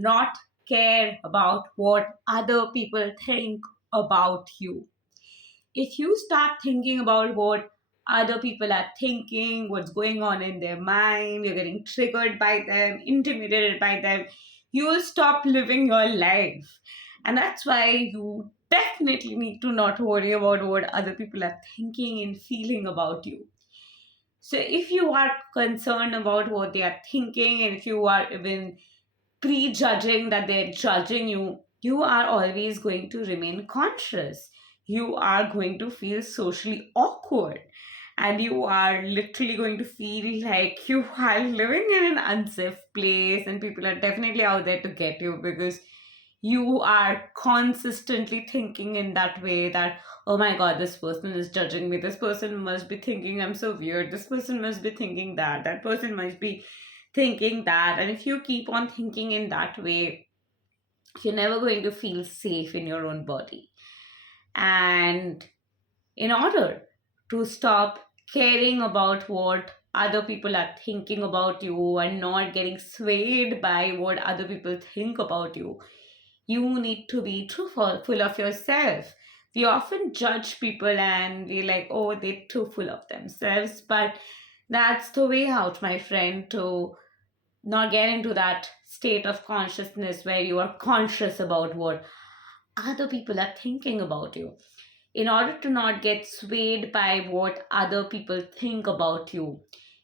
not care about what other people think about you. If you start thinking about what other people are thinking, what's going on in their mind, you're getting triggered by them, intimidated by them, you will stop living your life. And that's why you definitely need to not worry about what other people are thinking and feeling about you. So if you are concerned about what they are thinking, and if you are even prejudging that they're judging you, you are always going to remain conscious. You are going to feel socially awkward. And you are literally going to feel like you are living in an unsafe place, and people are definitely out there to get you because you are consistently thinking in that way that, oh my god, this person is judging me, this person must be thinking I'm so weird, this person must be thinking that person must be thinking that. And if you keep on thinking in that way, you're never going to feel safe in your own body. And in order to stop caring about what other people are thinking about you and not getting swayed by what other people think about you, you need to be truthful, full of yourself. We often judge people and we're like, oh, they're too full of themselves. But that's the way out, my friend, to not get into that state of consciousness where you are conscious about what other people are thinking about you. In order to not get swayed by what other people think about you,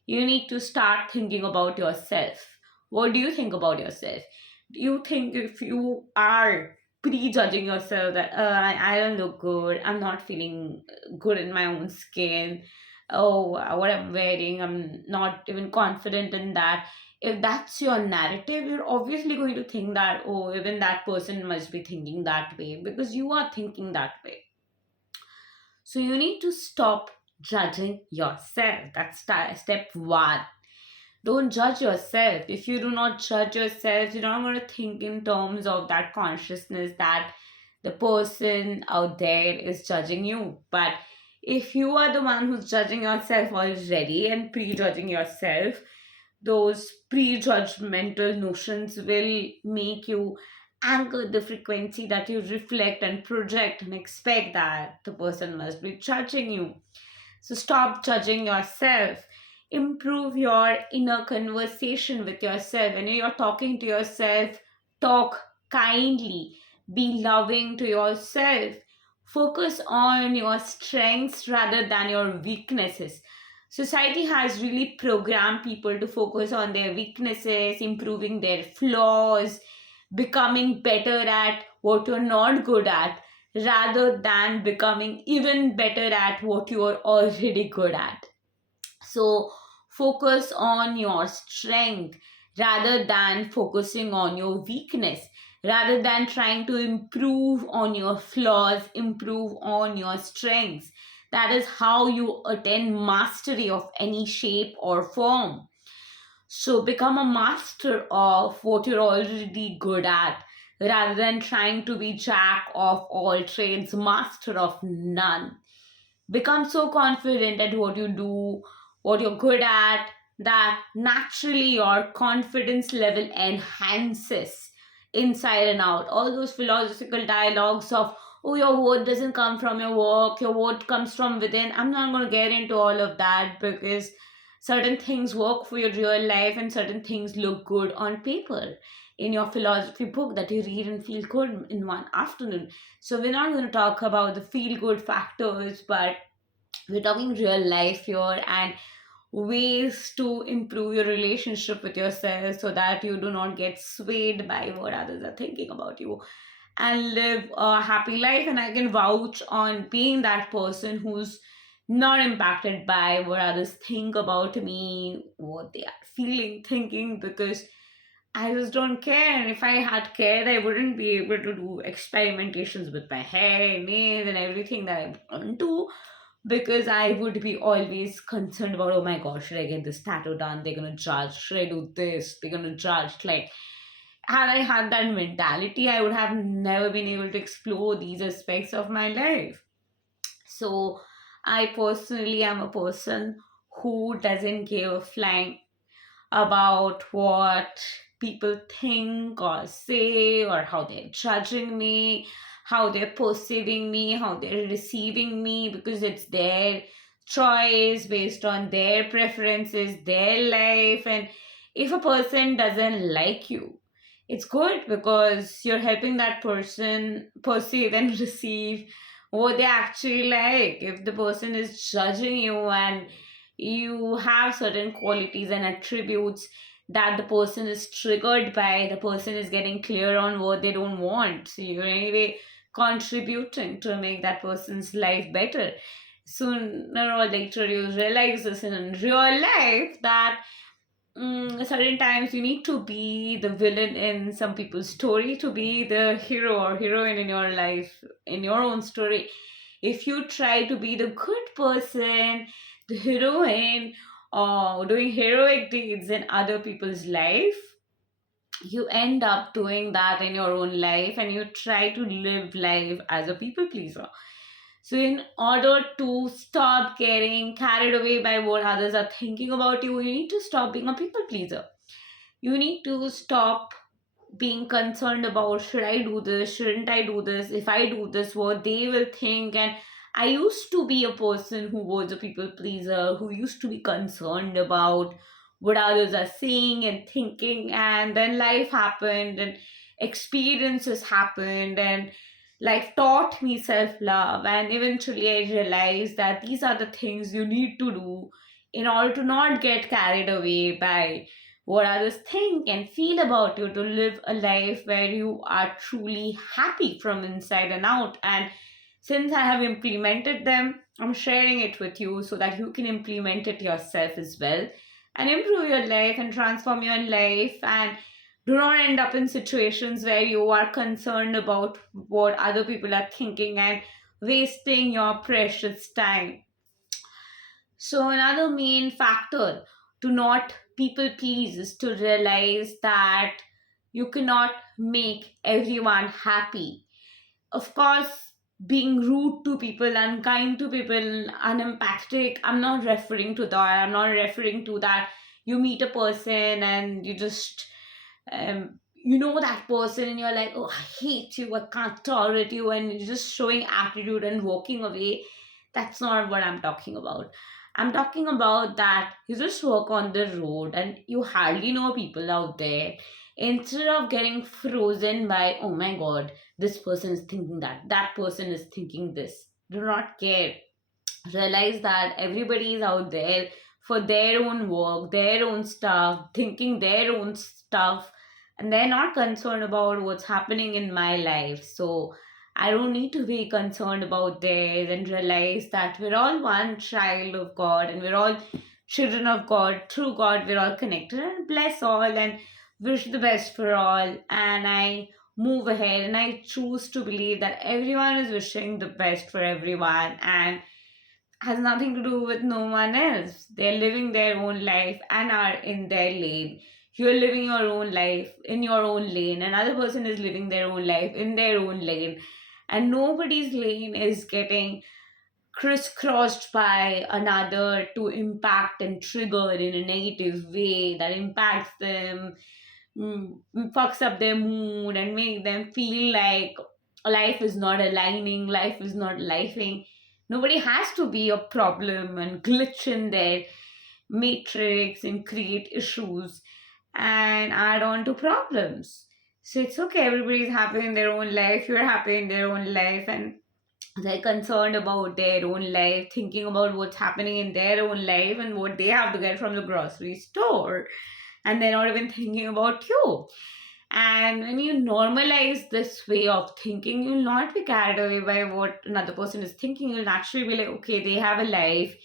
you need to start thinking about yourself. What do you think about yourself? Do you think if you are prejudging yourself that I don't look good, I'm not feeling good in my own skin, oh, what I'm wearing, I'm not even confident in that. If that's your narrative, you're obviously going to think that, oh, even that person must be thinking that way because you are thinking that way. So you need to stop judging yourself. That's step one. Don't judge yourself. If you do not judge yourself, you're not going to think in terms of that consciousness that the person out there is judging you. But if you are the one who's judging yourself already and prejudging yourself, those prejudgmental notions will make you anchor the frequency that you reflect and project and expect that the person must be judging you. So stop judging yourself. Improve your inner conversation with yourself. When you're talking to yourself, talk kindly. Be loving to yourself. Focus on your strengths rather than your weaknesses. Society has really programmed people to focus on their weaknesses, improving their flaws, becoming better at what you're not good at, rather than becoming even better at what you are already good at. So focus on your strength rather than focusing on your weakness. Rather than trying to improve on your flaws, improve on your strengths. That is how you attain mastery of any shape or form. So become a master of what you're already good at rather than trying to be jack of all trades, master of none. Become so confident at what you do, what you're good at, that naturally your confidence level enhances inside and out. All those philosophical dialogues of, oh, your worth doesn't come from your work, your worth comes from within. I'm not going to get into all of that because certain things work for your real life and certain things look good on paper in your philosophy book that you read and feel good in one afternoon. So we're not going to talk about the feel good factors, but we're talking real life here and ways to improve your relationship with yourself so that you do not get swayed by what others are thinking about you and live a happy life. And I can vouch on being that person who's not impacted by what others think about me, what they are feeling, thinking, because I just don't care. And if I had cared, I wouldn't be able to do experimentations with my hair, nails, and everything that I want to, because I would be always concerned about, oh my gosh, should I get this tattoo done? They're gonna judge. Should I do this? They're gonna judge. Like, had I had that mentality, I would have never been able to explore these aspects of my life. So, I personally am a person who doesn't give a flying about what people think or say, or how they're judging me, how they're perceiving me, how they're receiving me, because it's their choice based on their preferences, their life. And if a person doesn't like you, it's good because you're helping that person perceive and receive what they actually like. If the person is judging you and you have certain qualities and attributes that the person is triggered by, the person is getting clear on what they don't want. So you're anyway contributing to make that person's life better. Sooner or later, you realize this in real life that certain times you need to be the villain in some people's story to be the hero or heroine in your life, in your own story. If you try to be the good person, the heroine, or doing heroic deeds in other people's life, you end up doing that in your own life and you try to live life as a people pleaser. So, in order to stop getting carried away by what others are thinking about you, you need to stop being a people pleaser. You need to stop being concerned about, should I do this, shouldn't I do this, if I do this, what they will think. And I used to be a person who was a people pleaser, who used to be concerned about what others are saying and thinking. And then life happened and experiences happened, and life taught me self love. And eventually I realized that these are the things you need to do in order to not get carried away by what others think and feel about you, to live a life where you are truly happy from inside and out. And since I have implemented them, I'm sharing it with you so that you can implement it yourself as well and improve your life and transform your life. And do not end up in situations where you are concerned about what other people are thinking and wasting your precious time. So, another main factor to not people please is to realize that you cannot make everyone happy. Of course, being rude to people, unkind to people, unempathetic, I'm not referring to that. I'm not referring to that you meet a person and you just you know that person and you're like, oh, I hate you, I can't tolerate you, and you're just showing attitude and walking away. That's not what I'm talking about. I'm talking about that you just walk on the road and you hardly know people out there. Instead of getting frozen by, oh my god, this person is thinking that, that person is thinking this, do not care. Realize that everybody is out there for their own work, their own stuff, thinking their own stuff, and they're not concerned about what's happening in my life. So I don't need to be concerned about theirs, and realize that we're all one child of God and we're all children of God. Through God, we're all connected, and bless all and wish the best for all. And I move ahead and I choose to believe that everyone is wishing the best for everyone and has nothing to do with no one else. They're living their own life and are in their lane. You're living your own life in your own lane. Another person is living their own life in their own lane. And nobody's lane is getting crisscrossed by another to impact and trigger in a negative way that impacts them, fucks up their mood, and make them feel like life is not aligning, life is not lifing. Nobody has to be a problem and glitch in their matrix and create issues and add on to problems. So it's okay, everybody's happy in their own life, you're happy in their own life, and they're concerned about their own life, thinking about what's happening in their own life and what they have to get from the grocery store. And they're not even thinking about you. And when you normalize this way of thinking, you'll not be carried away by what another person is thinking. You'll naturally be like, okay, they have a life.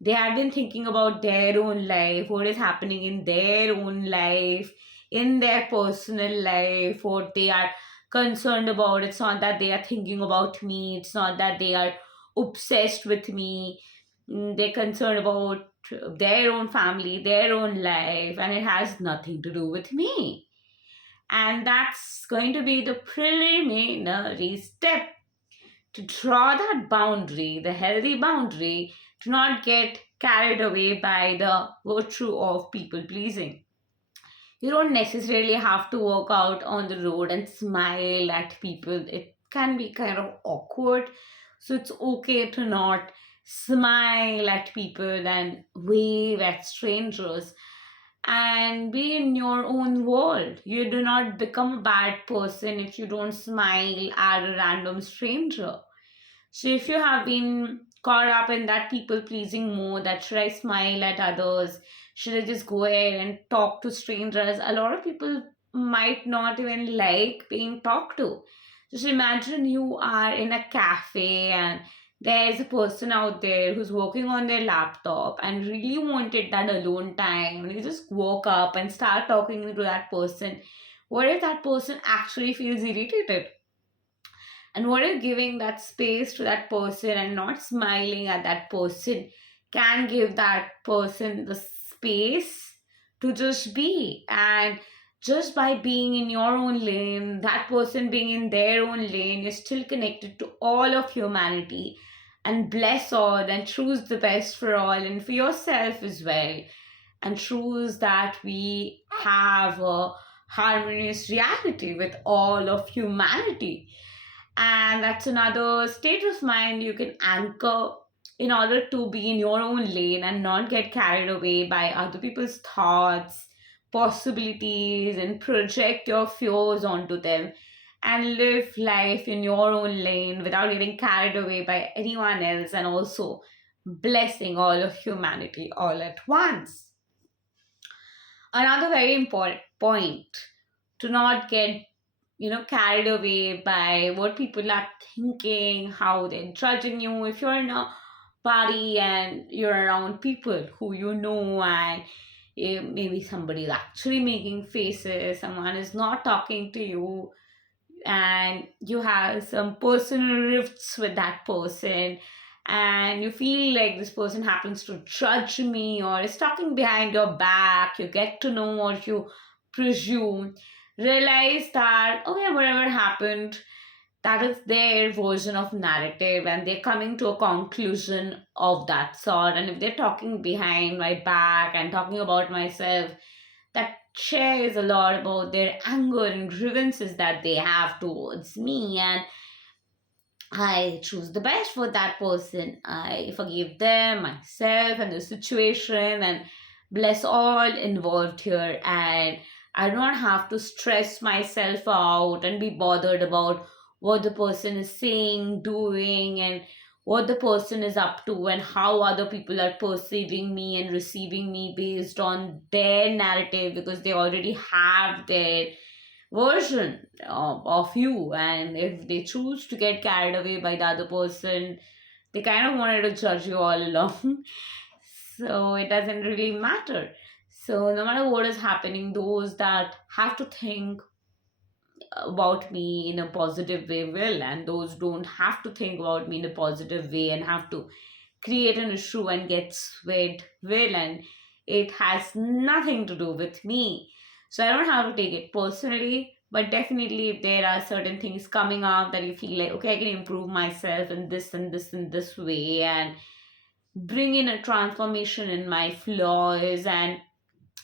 They have been thinking about their own life, what is happening in their own life, in their personal life, what they are concerned about. It's not that they are thinking about me, it's not that they are obsessed with me. They're concerned about their own family, their own life, and it has nothing to do with me. And that's going to be the preliminary step to draw that boundary, the healthy boundary, to not get carried away by the virtue of people pleasing. You don't necessarily have to walk out on the road and smile at people. It can be kind of awkward. So it's okay to not smile at people and wave at strangers and be in your own world. You do not become a bad person if you don't smile at a random stranger. So if you have been caught up in that people pleasing mode, that should I smile at others? Should I just go ahead and talk to strangers? A lot of people might not even like being talked to. Just imagine you are in a cafe and there's a person out there who's working on their laptop and really wanted that alone time. And you just walk up and start talking to that person. What if that person actually feels irritated? And what if giving that space to that person and not smiling at that person can give that person the space to just be? And just by being in your own lane, that person being in their own lane, you're still connected to all of humanity and bless all and choose the best for all and for yourself as well. And choose that we have a harmonious reality with all of humanity. And that's another state of mind you can anchor in order to be in your own lane and not get carried away by other people's thoughts, possibilities, and project your fears onto them and live life in your own lane without getting carried away by anyone else, and also blessing all of humanity all at once. Another very important point, to not get carried away by what people are thinking, how they're judging you. If you're in a party and you're around people who you know, and maybe somebody is actually making faces, someone is not talking to you, and you have some personal rifts with that person, and you feel like this person happens to judge me or is talking behind your back, you get to know or you presume, realize that okay, whatever happened, that is their version of narrative and they're coming to a conclusion of that sort. And if they're talking behind my back and talking about myself, that shares a lot about their anger and grievances that they have towards me, and I choose the best for that person. I forgive them, myself, and the situation, and bless all involved here. And I don't have to stress myself out and be bothered about what the person is saying, doing, and what the person is up to, and how other people are perceiving me and receiving me based on their narrative, because they already have their version of you. And if they choose to get carried away by the other person, they kind of wanted to judge you all along. So it doesn't really matter. So no matter what is happening, those that have to think about me in a positive way will, and those don't have to think about me in a positive way and have to create an issue and get swayed will, and it has nothing to do with me. So I don't have to take it personally, but definitely if there are certain things coming up that you feel like, okay, I can improve myself in this and this and this way and bring in a transformation in my flaws and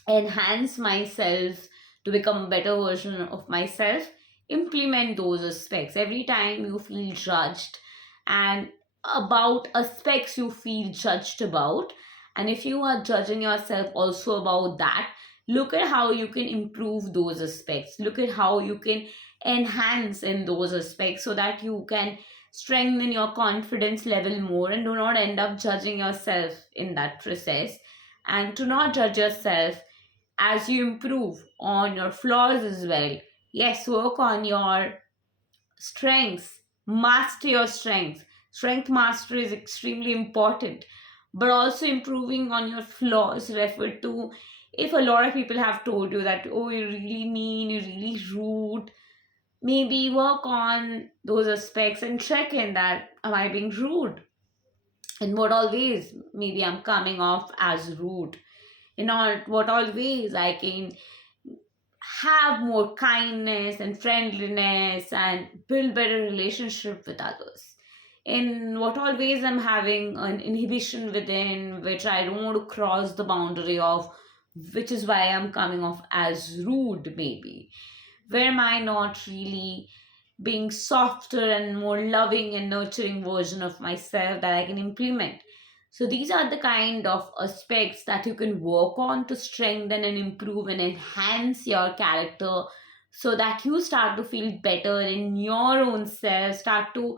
enhance myself to become a better version of myself, implement those aspects. Every time you feel judged and about aspects you feel judged about, and if you are judging yourself also about that, look at how you can improve those aspects, look at how you can enhance in those aspects so that you can strengthen your confidence level more, and do not end up judging yourself in that process. And to not judge yourself as you improve on your flaws as well. Yes, work on your strengths, master your strengths. Strength mastery is extremely important, but also improving on your flaws. Refer to, if a lot of people have told you that, oh, you're really mean, you're really rude, maybe work on those aspects and check in that, am I being rude? In what all ways maybe I'm coming off as rude? In all what all ways I can have more kindness and friendliness and build better relationship with others? In what all ways I'm having an inhibition within which I don't want to cross the boundary of which is why I'm coming off as rude, maybe. Where am I not really being softer and more loving and nurturing version of myself that I can implement? So these are the kind of aspects that you can work on to strengthen and improve and enhance your character, so that you start to feel better in your own self, start to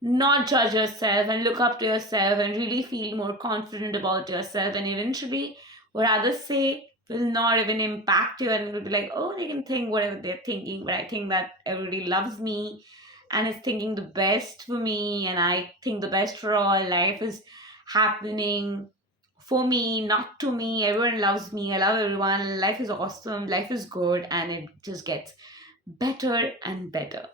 not judge yourself and look up to yourself and really feel more confident about yourself, and eventually what others say will not even impact you, and will be like, oh, they can think whatever they're thinking, but I think that everybody loves me and is thinking the best for me, and I think the best for all. Life is happening for me, not to me. Everyone loves me, I love everyone, life is awesome, life is good, and it just gets better and better.